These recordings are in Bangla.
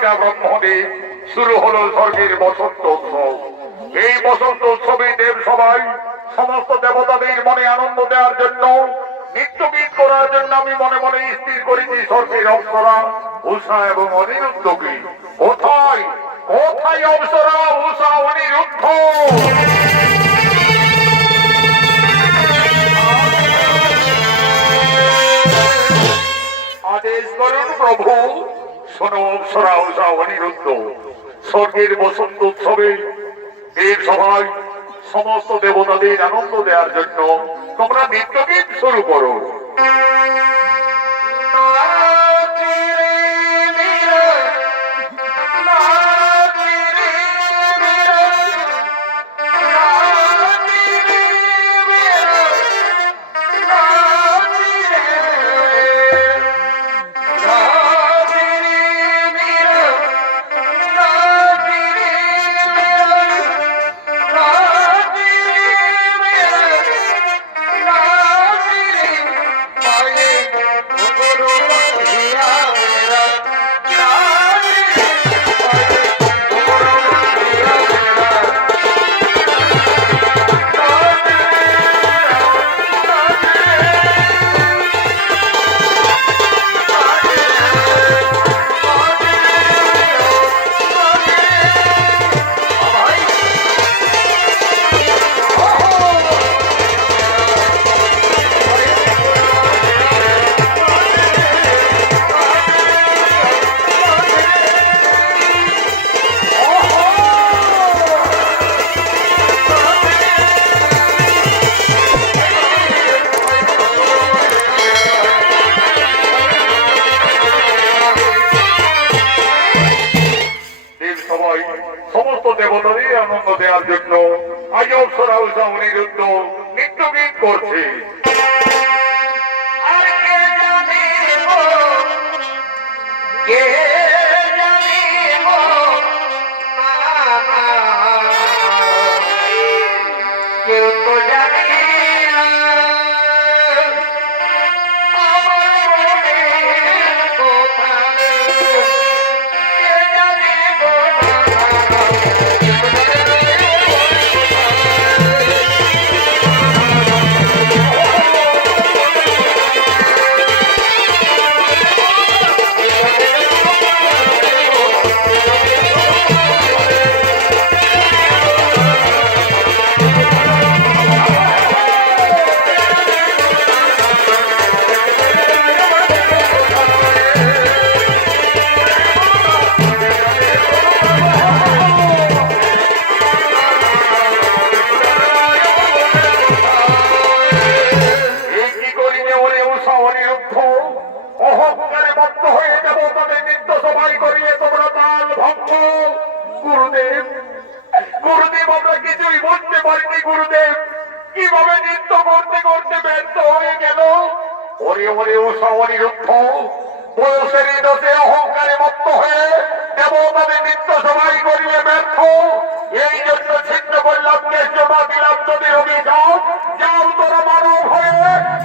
পিতা ব্রহ্মদেব শুরু হলো স্বর্গের বসন্ত উৎসব। এই বসন্ত উৎসবে দেব সবাই সমস্ত দেবতাদের মনে আনন্দ দেওয়ার জন্য, নৃত্যগীত করার জন্য আমি মনে মনে স্থির করেছি স্বর্গের অপ্সরা উষা এবং অনিরুদ্ধকে। কোথায় কোথায় অপ্সরা উষা অনিরুদ্ধ? আদেশ করুন প্রভু। শোনো অপ্সরা উষা অনিরুদ্ধ, স্বর্গের বসন্ত উৎসবে দেব সভায় সমস্ত দেবতাদের আনন্দ দেওয়ার জন্য তোমরা নৃত্যগীত শুরু করো। সমস্ত দেবতাদের আনন্দ দেওয়ার জন্য আজ অপ্সরা উষা অনিরুদ্ধ নৃত্যগীত করছে। অহংকারে বদ্ধ হয়ে যাব তাদের নৃত্য সবাই করিয়ে তোমরা তাল ভঙ্গ। গুরুদেব গুরুদেব আমরা কিছুই বুঝতে পারিনি। গুরুদেব কিভাবে নৃত্য করতে করতে ব্যর্থ হয়ে গেল। ওরে ওরে উষা অনিরুদ্ধ, বয়সের দোষে অহংকারে মত্ত হয়ে দেবতাদের নৃত্য সবাই করিয়ে ব্যর্থ। এই জন্য ছিন্ন করলাম কেষ্টমা দিলাম তোদের অভিযোগ। যাও তোরা মানব হয়ে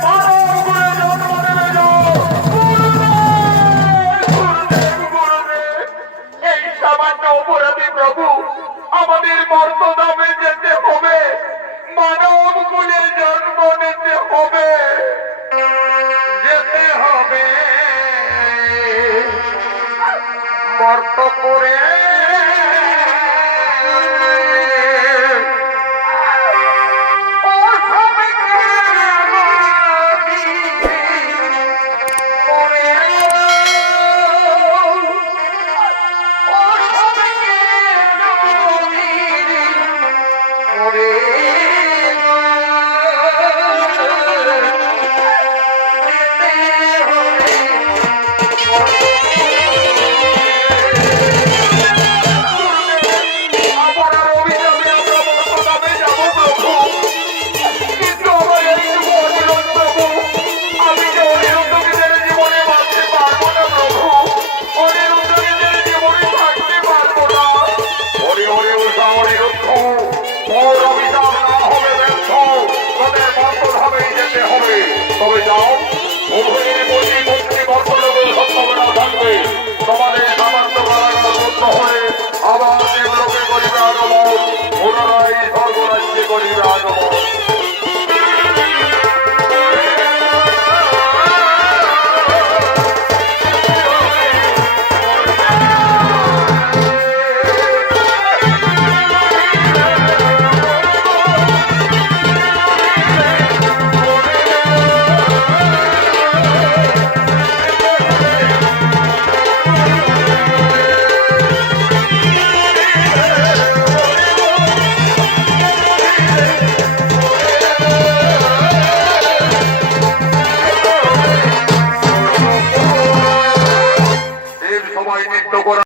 মানব গুণে জন্ম নেবে যাও। এই সামান্য অপরাধী প্রভু, আমাদের মর্তধামে যেতে হবে, মানব গুণে জন্ম নিতে হবে, যেতে হবে মর্ত করে।